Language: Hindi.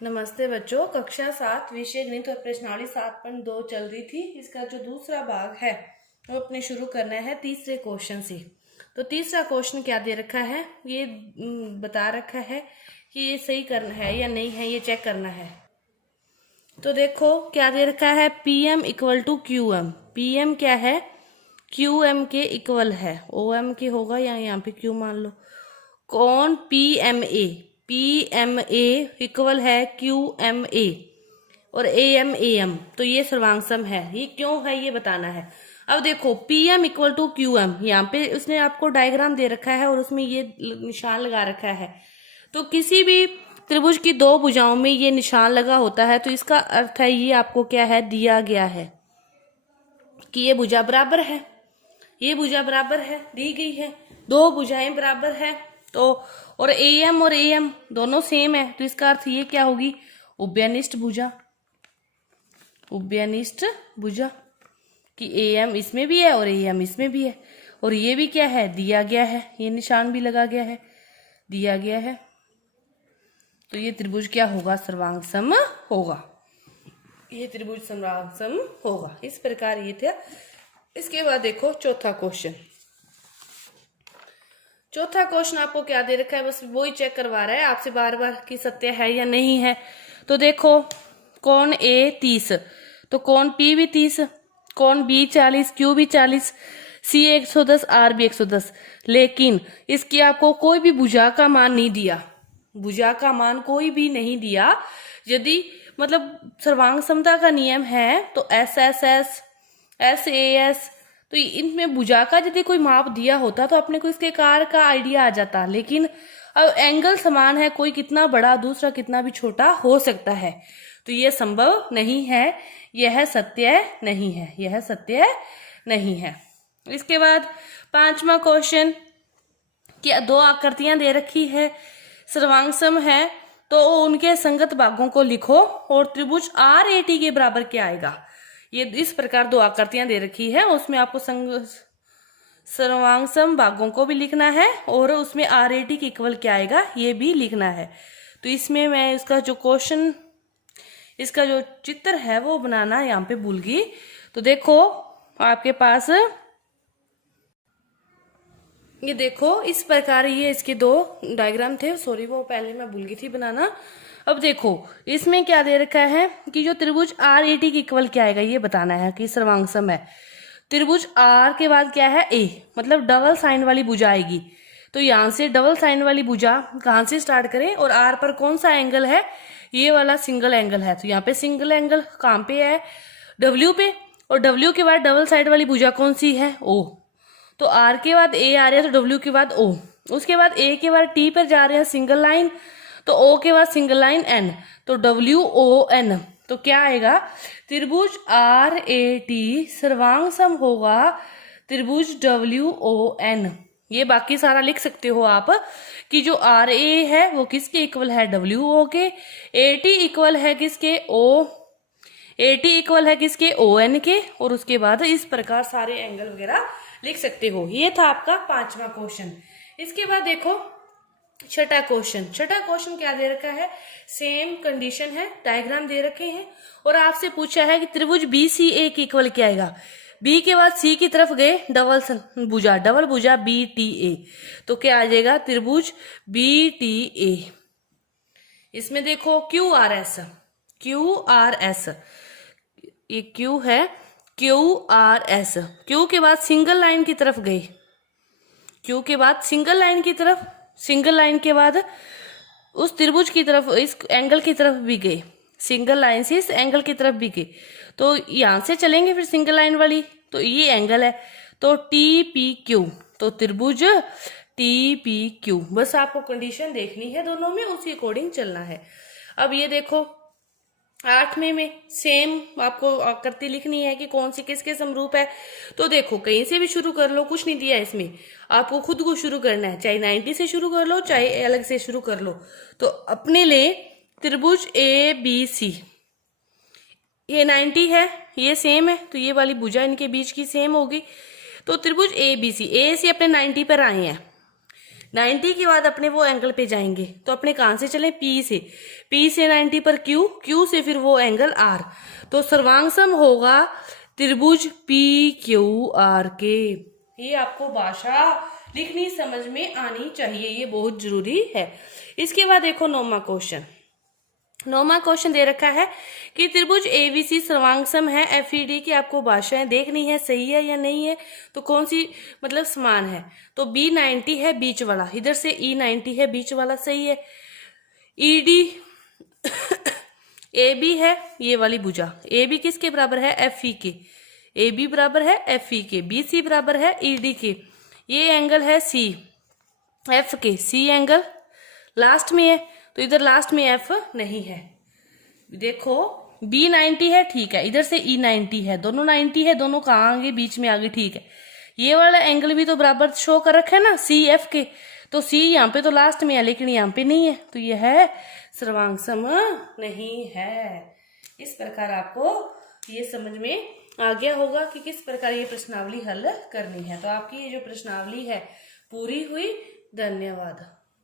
नमस्ते बच्चों। कक्षा 7 विषय गणित और प्रश्नावली 7.2 चल रही थी। इसका जो दूसरा भाग है वो अपने शुरू करना है तीसरे क्वेश्चन से। तो तीसरा क्वेश्चन क्या दे रखा है, ये बता रखा है कि ये सही करना है या नहीं है, ये चेक करना है। तो देखो क्या दे रखा है, P M equal to Q M. P M क्या है, क्यू एम के इक्वल है। ओ एम के होगा या यहाँ पे क्यू मान लो। कौन पी एम ए इक्वल है क्यू एम ए और ए एम। तो ये सर्वांग सम है। ये क्यों है ये बताना है। अब देखो P M equal to Q M, यहाँ पे उसने आपको डायग्राम दे रखा है और उसमें ये निशान लगा रखा है। तो किसी भी त्रिभुज की दो भुजाओं में ये निशान लगा होता है, तो इसका अर्थ है ये आपको क्या है, दिया गया है कि ये भुजा बराबर है, ये भुजा बराबर है, दी गई है, दो भुजाएं बराबर है। तो और ए एम दोनों सेम है, तो इसका अर्थ ये क्या होगी, उभयनिष्ठ भुजा। उभयनिष्ठ भुजा कि ए एम इसमें भी है और ए एम इसमें भी है, और ये भी क्या है, दिया गया है, ये निशान भी लगा गया है, दिया गया है। तो ये त्रिभुज क्या होगा, सर्वांग सम होगा। ये त्रिभुज सर्वांग सम होगा। इस प्रकार ये थे। इसके बाद देखो चौथा क्वेश्चन। चौथा क्वेश्चन आपको क्या दे रखा है, बस वही चेक करवा रहा है आपसे बार बार कि सत्य है या नहीं है। तो देखो कौन ए 30, तो कौन पी भी 30, कौन बी 40, क्यू भी 40, सी 110, आर भी 110। लेकिन इसकी आपको कोई भी भुजा का मान नहीं दिया, भुजा का मान कोई भी नहीं दिया। यदि मतलब सर्वांग समता का नियम है तो S S S S A S, तो इनमें भुजा का यदि कोई माप दिया होता तो अपने को इसके कार का आइडिया आ जाता। लेकिन अब एंगल समान है, कोई कितना बड़ा दूसरा कितना भी छोटा हो सकता है, तो यह संभव नहीं है, यह सत्य नहीं है, यह सत्य नहीं है। इसके बाद पांचवा क्वेश्चन कि दो आकृतियां दे रखी है, सर्वांग सम है, तो उनके संगत भागों को लिखो और त्रिभुज आर ए टी के बराबर क्या आएगा। ये इस प्रकार दो आकृतियां दे रखी है, उसमें आपको सर्वांग सम भागों को भी लिखना है और उसमें आर ए टी के इक्वल क्या आएगा ये भी लिखना है। तो इसमें मैं इसका जो क्वेश्चन, इसका जो चित्र है वो बनाना यहाँ पे भूल गई। तो देखो आपके पास ये देखो इस प्रकार ये इसके दो डायग्राम थे, सॉरी वो पहले मैं भूल गई थी बनाना। अब देखो इसमें क्या दे रखा है कि जो त्रिभुज आर ए टी के इक्वल क्या आएगा ये बताना है कि सर्वांग सम है। त्रिभुज आर के बाद क्या है, ए मतलब डबल साइन वाली भुजा आएगी। तो यहाँ से डबल साइन वाली भुजा कहाँ से स्टार्ट करें, और आर पर कौन सा एंगल है, ये वाला सिंगल एंगल है। तो यहाँ पे सिंगल एंगल कहाँ पे है, डब्ल्यू पे, और डब्ल्यू के बाद डबल साइड वाली भुजा कौन सी है, ओ। तो आर के बाद ए आ रहा है तो डब्ल्यू के बाद ओ, उसके बाद ए के बाद टी पर जा रहे हैं सिंगल लाइन, तो ओ के बाद सिंगल लाइन एन, तो डब्ल्यू ओ एन। तो क्या आएगा, त्रिभुज आर ए टी सर्वांग सम होगा त्रिभुज डब्ल्यू ओ एन। ये बाकी सारा लिख सकते हो आप कि जो आर ए है वो किसके इक्वल है, डब्ल्यू ओ के, ए टी इक्वल है किसके, ओ, ए टी इक्वल है किसके, ओ एन के, और उसके बाद इस प्रकार सारे एंगल वगैरह लिख सकते हो। ये था आपका पांचवा क्वेश्चन। इसके बाद देखो छठा क्वेश्चन। छठा क्वेश्चन क्या दे रखा है, सेम कंडीशन है, डायग्राम दे रखे हैं और आपसे पूछा है कि त्रिभुज बी सी ए के इक्वल क्या आएगा। बी के बाद सी की तरफ गए डबल भुजा बी टी ए, तो क्या आ जाएगा, त्रिभुज बी टी ए। इसमें देखो Q R S, Q R S, ये क्यू है, क्यू आर एस, क्यू के बाद सिंगल लाइन की तरफ गए, क्यू के बाद सिंगल लाइन की तरफ, सिंगल लाइन के बाद उस त्रिभुज की तरफ, इस एंगल की तरफ भी गए, सिंगल लाइन से इस एंगल की तरफ भी गए। तो यहां से चलेंगे फिर सिंगल लाइन वाली, तो ये एंगल है, तो टी पी क्यू, तो त्रिभुज टी पी क्यू। बस आपको कंडीशन देखनी है दोनों में, उसी अकॉर्डिंग चलना है। अब ये देखो आठवें में सेम आपको आकृति लिखनी है कि कौन सी किसके समरूप है। तो देखो कहीं से भी शुरू कर लो, कुछ नहीं दिया इसमें, आपको खुद को शुरू करना है, चाहे 90 से शुरू कर लो चाहे अलग से शुरू कर लो। तो अपने लिए त्रिभुज ए बी सी, ये 90 है, ये सेम है, तो ये वाली भुजा इनके बीच की सेम होगी। तो त्रिभुज ए बी सी, ए से अपने 90 पर आए हैं, 90 के बाद अपने वो एंगल पे जाएंगे, तो अपने कहां से चले, P से, P से 90 पर Q, Q से फिर वो एंगल R, तो सर्वांग होगा त्रिभुज PQR के। ये आपको भाषा लिखनी समझ में आनी चाहिए, ये बहुत जरूरी है। इसके बाद देखो 9वां क्वेश्चन। 9वां क्वेश्चन दे रखा है कि त्रिभुज ABC सर्वांग है FED की आपको भाषाएं देखनी है, सही है या नहीं है, तो कौन सी मतलब समान है, तो B90 है बीच वाला, इधर से E90 है बीच वाला, सही है। ED AB है ये वाली भुजा, AB किसके बराबर है, FE के, AB बराबर है FE के, BC बराबर है ED के, ये एंगल है C F के, C एंगल लास्ट में है, तो इधर लास्ट में F नहीं है। देखो B90 है, ठीक है, इधर से E90 है, दोनों 90 है, दोनों कहाँ आगे, बीच में आगे, ठीक है। ये वाला एंगल भी तो बराबर शो कर रखा है ना CF के, तो C यहाँ पे तो लास्ट में है लेकिन यहाँ पे नहीं है, तो यह है सर्वांग सम नहीं है। इस प्रकार आपको ये समझ में आ गया होगा कि किस प्रकार ये प्रश्नावली हल करनी है। तो आपकी ये जो प्रश्नावली है पूरी हुई। धन्यवाद।